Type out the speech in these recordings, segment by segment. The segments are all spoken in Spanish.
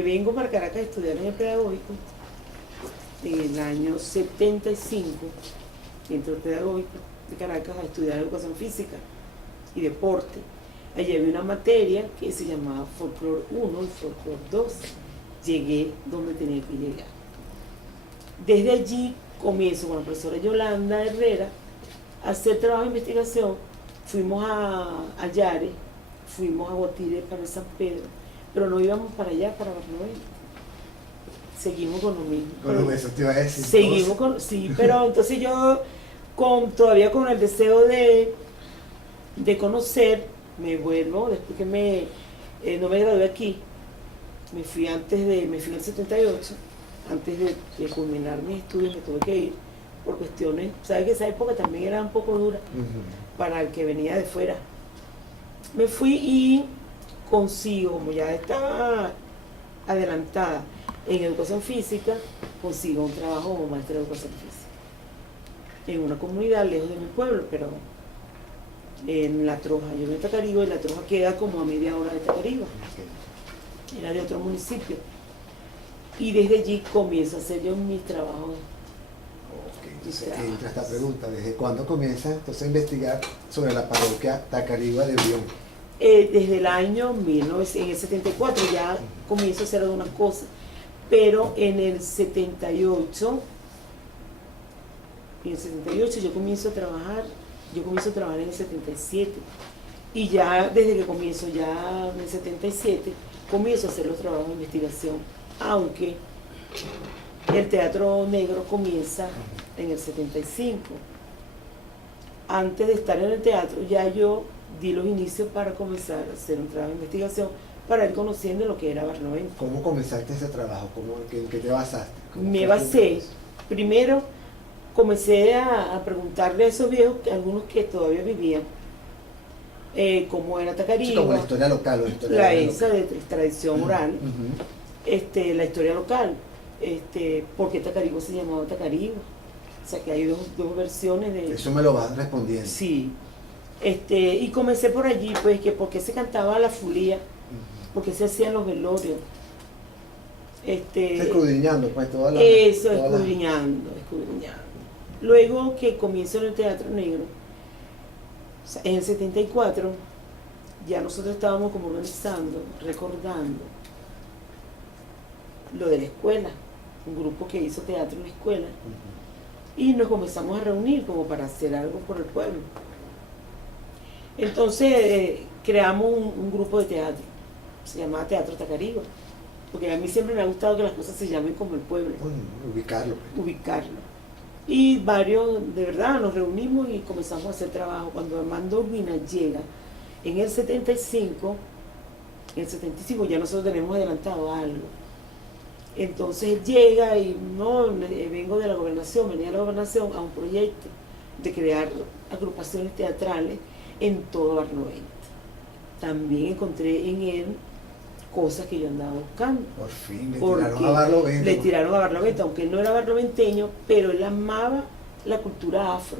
me vengo para Caracas a estudiar en el pedagógico en el año 75, entro al pedagógico de Caracas a estudiar educación física y deporte. Allí había una materia que se llamaba Folclore 1 y Folclore 2. Llegué donde tenía que llegar. Desde allí comienzo con la profesora Yolanda Herrera a hacer trabajo de investigación. Fuimos a Yare, fuimos a Guatire para San Pedro, pero no íbamos para allá, para Barlovento. Seguimos con lo mismo. Con eso te iba a decir. Seguimos con, sí, pero entonces yo todavía con el deseo de conocer, me vuelvo, después que no me gradué aquí, me fui en el 78, antes de culminar mis estudios me tuve que ir por cuestiones, sabes que esa época también era un poco dura para el que venía de fuera. Me fui y consigo, como ya estaba adelantada en educación física, consigo un trabajo como maestra de educación física en una comunidad lejos de mi pueblo, pero en La Troja. Yo vivo en Tacarigua y La Troja queda como a media hora de Tacarigua. Era de otro municipio. Y desde allí comienzo a hacer yo mis trabajos. Entonces entra esta pregunta, ¿desde cuándo comienza entonces a investigar sobre la parroquia Tacarigua de Brión? Desde el año en el 74 ya comienzo a hacer algunas cosas, pero en el 78 yo comienzo a trabajar en el 77, y ya desde que comienzo ya en el 77 comienzo a hacer los trabajos de investigación, aunque el teatro negro comienza en el 75. Antes de estar en el teatro ya yo di los inicios para comenzar a hacer un trabajo de investigación para ir conociendo lo que era Barlovento. ¿Cómo comenzaste ese trabajo? ¿En qué te basaste? Me basé, primero comencé a preguntarle a esos viejos, algunos que todavía vivían, cómo era Tacarigua. Sí, como la historia local. Esa de tradición oral, la historia local, por qué Tacarigua se llamaba Tacarigua. O sea que hay dos versiones de... Eso me lo vas respondiendo. Sí. Y comencé por allí, pues, que por qué se cantaba la fulía, por qué se hacían los velorios. Escudriñando, pues, toda la... Eso, escudriñando. Luego que comienzo en el Teatro Negro, o sea, en el 74, ya nosotros estábamos como organizando, recordando lo de la escuela, un grupo que hizo teatro en la escuela, y nos comenzamos a reunir como para hacer algo por el pueblo. Entonces creamos un grupo de teatro, se llamaba Teatro Tacarigua, porque a mí siempre me ha gustado que las cosas se llamen como el pueblo. Ubicarlo. Y varios, de verdad, nos reunimos y comenzamos a hacer trabajo. Cuando Armando Urbina llega en el 75 ya nosotros tenemos adelantado algo. Entonces él llega y vengo de la gobernación, venía a la gobernación a un proyecto de crear agrupaciones teatrales en todo Barlovento. También encontré en él cosas que yo andaba buscando. Por fin, le tiraron a Barlovento, aunque él no era barloventeño, pero él amaba la cultura afro,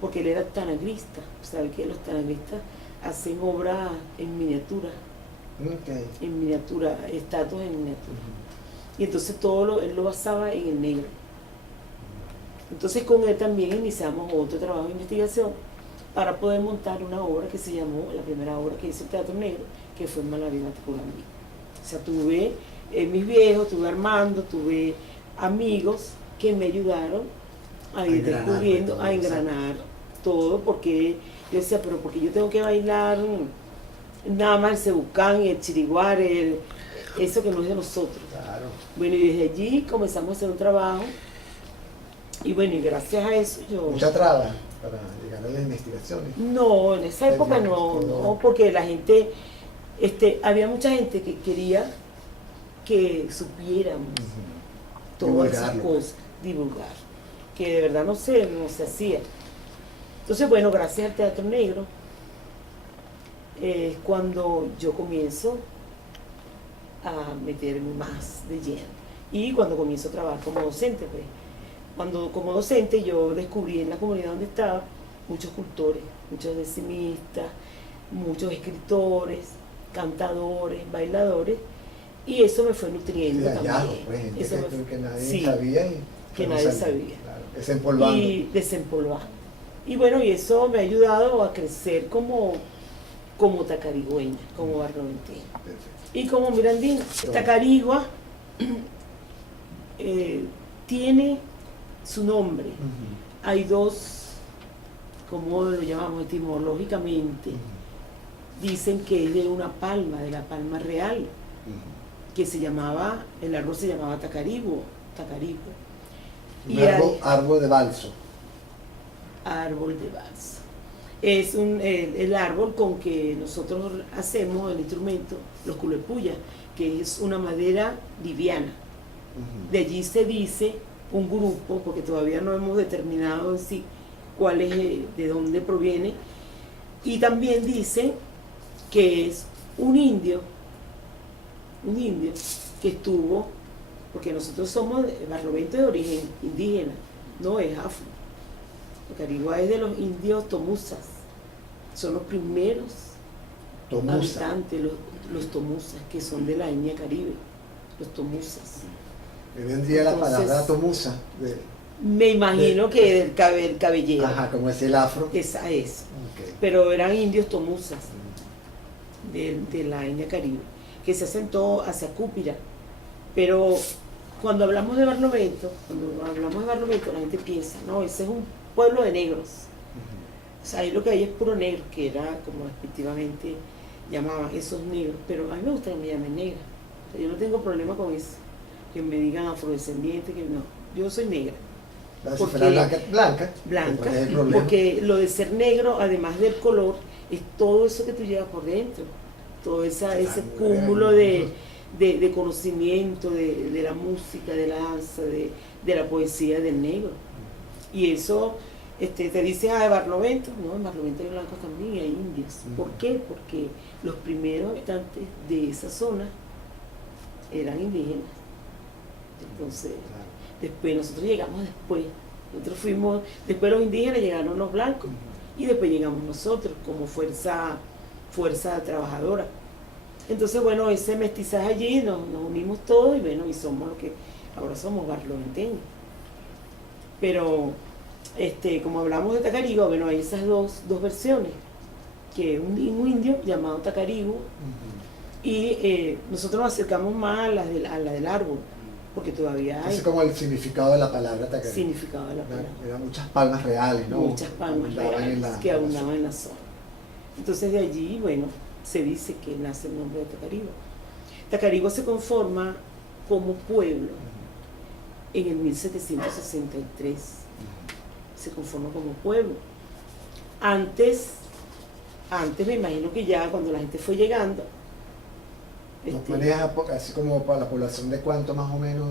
porque él era tanagrista. ¿Sabes que los tanagristas hacen obras en miniatura? En miniatura, estatuas en miniatura. Y entonces él lo basaba en el negro. Entonces con él también iniciamos otro trabajo de investigación para poder montar una obra que se llamó, la primera obra que hizo el Teatro Negro, que fue Malavina Tucuramí. O sea, tuve mis viejos, tuve Armando, tuve amigos que me ayudaron a ir descubriendo, a engranar todo, porque yo decía, pero porque yo tengo que bailar nada más el cebucán, el chiriguar, eso que no es de nosotros. Claro. Bueno, y desde allí comenzamos a hacer un trabajo, y bueno, y gracias a eso yo... ¿Mucha traba para llegar a las investigaciones? No, en esa época no, porque la gente... había mucha gente que quería que supiéramos todas esas cosas, divulgar, que de verdad no se hacía. Entonces, bueno, gracias al Teatro Negro, es cuando yo comienzo a meterme más de lleno. Y cuando comienzo a trabajar como docente, pues, como docente yo descubrí en la comunidad donde estaba muchos cultores, muchos decimistas, muchos escritores, cantadores, bailadores, Y eso me fue nutriendo Sí, hallazgos, también. pues, gente Eso que nadie sí, sabía y que no nadie sabía. sabía. Claro, desempolvando. Y desempolvar. Y bueno, y eso me ha ayudado a crecer como tacarigüeña, como barloventina. Perfecto. Y como mirandina. Bueno. Tacarigua tiene su nombre. Ujú. Hay dos, como lo llamamos etimológicamente, dicen que es de una palma, de la palma real, Ujú. que se llamaba, el árbol se llamaba tacarigo. Un Y hay árbol de balso. árbol de balsa. Es el árbol con que nosotros hacemos el instrumento, los culepuyas, que es una madera liviana. Ujú. De allí se dice un grupo, porque todavía no hemos determinado en sí cuál es, de dónde proviene, y también dicen que es un indio que estuvo, porque nosotros somos barlovento de origen indígena, no es afro. Tacarigua es de los indios tomusas, son los primeros Tomusa. habitantes, los tomusas, que son de la etnia caribe, los tomusas. Me vendría la Entonces, palabra tomusa. Me imagino que el cabellero, Ajá, como es el afro. esa es, Ok. pero eran indios tomusas de la etnia caribe, que se asentó hacia Cúpira. Pero cuando hablamos de Barlovento, la gente piensa, no, ese es un pueblo de negros. Ujú. O sea, ahí lo que hay es puro negro, que era como respectivamente llamaban esos negros. Pero a mí me gusta que me llamen negra. O sea, yo no tengo problema con eso. Que me digan afrodescendiente, que no. Yo soy negra. Si Porque- fuera blanca, Blanca. ¿cuál es el problema? Porque lo de ser negro, además del color, es todo eso que tú llevas por dentro. Todo ese cúmulo de conocimiento, de la música, de la danza, de la poesía del negro. Y eso te dice, de Barlovento. No, en Barlovento hay blancos también y hay indios. ¿Por qué? Porque los primeros habitantes de esa zona eran indígenas. Entonces, Claro. después nosotros llegamos después. Después los indígenas llegaron los blancos y después llegamos nosotros como fuerza trabajadora. Entonces, bueno, ese mestizaje allí, nos unimos todos y bueno, y somos lo que ahora somos, barloventeños. Pero, como hablamos de Tacarigua, bueno, hay esas dos versiones, que un indio llamado Tacarigo, Ujú. y nosotros nos acercamos más a la del árbol, porque todavía hay Ese es como el significado de la palabra tacarigua. significado de la palabra. Eran muchas palmas reales, ¿no? Muchas palmas Abundaban reales en la- que abundaban en la zona. Entonces de allí, bueno, se dice que nace el nombre de Tacarigua. Tacarigua se conforma como pueblo en el 1763. Se conforma como pueblo. Antes me imagino que ya cuando la gente fue llegando, ¿Nos maneja así como para la población de cuánto más o menos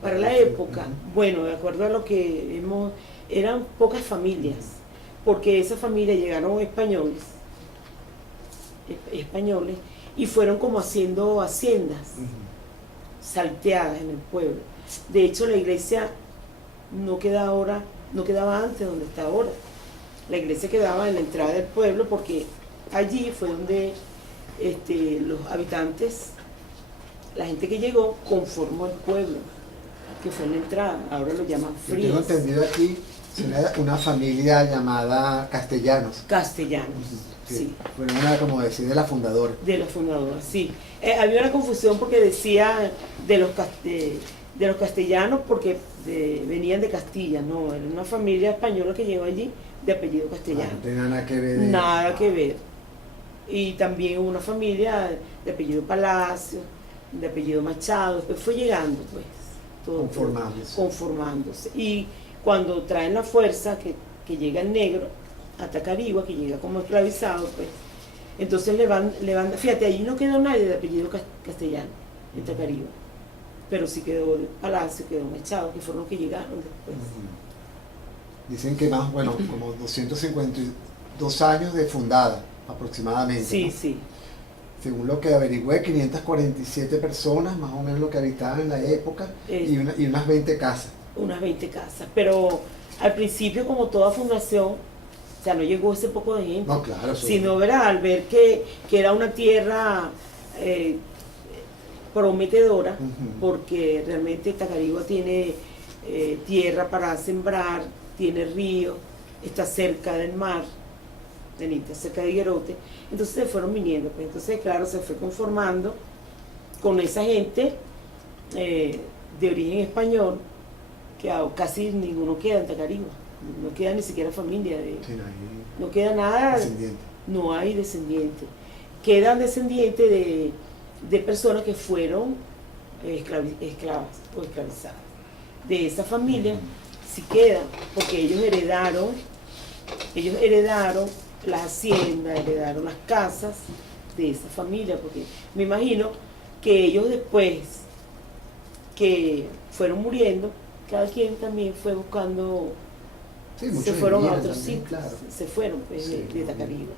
para la época, Ujú. bueno, de acuerdo a lo que vemos, eran pocas familias, porque esas familias llegaron españoles, y fueron como haciendo haciendas Ujú. salteadas en el pueblo. De hecho, la iglesia no quedaba antes donde está ahora. La iglesia quedaba en la entrada del pueblo porque allí fue donde los habitantes, la gente que llegó, conformó el pueblo, que fue en la entrada. Ahora lo llaman Yo tengo Frías. entendido aquí, una familia llamada Castellanos. Castellanos, Que sí. fueron una, como decir, de la fundadora. De la fundadora, sí. Había una confusión porque decía de los castellanos porque venían de Castilla, no, era una familia española que llegó allí de apellido castellano. No tenía nada que ver. Nada que ver. Y también una familia de apellido Palacio, de apellido Machado, después fue llegando, pues, todo conformándose. Y cuando traen la fuerza que llega el negro a Tacarigua, que llega como esclavizado, pues, entonces le van, fíjate, allí no quedó nadie de apellido castellano en Tacarigua, pero sí quedó Palacio, quedó Machado, que fueron los que llegaron después. Dicen que más, bueno, como 252 años de fundada aproximadamente. Sí, ¿no? sí. Según lo que averigüé, 547 personas, más o menos lo que habitaban en la época, y unas 20 casas. Unas 20 casas, pero al principio, como toda fundación, o sea, no llegó ese poco de gente, No, claro, sino, ¿verdad? Al ver que era una tierra prometedora, Ujú. porque realmente Tacarigua tiene tierra para sembrar, tiene río, está cerca del mar, está cerca de Higuerote, entonces se fueron viniendo, pues entonces claro, se fue conformando con esa gente de origen español, que casi ninguno queda en Tacarigua, no queda ni siquiera familia, Sí, no hay no queda nada, descendiente. no hay descendientes, quedan descendientes de personas que fueron esclavas o esclavizadas. De esa familia sí quedan, porque ellos heredaron las haciendas, heredaron las casas de esa familia, porque me imagino que ellos después que fueron muriendo, cada quien también fue buscando, Sí, se muchos fueron a vinieron otros también, sitios, claro. se fueron pues, Sí, de Tacarigua.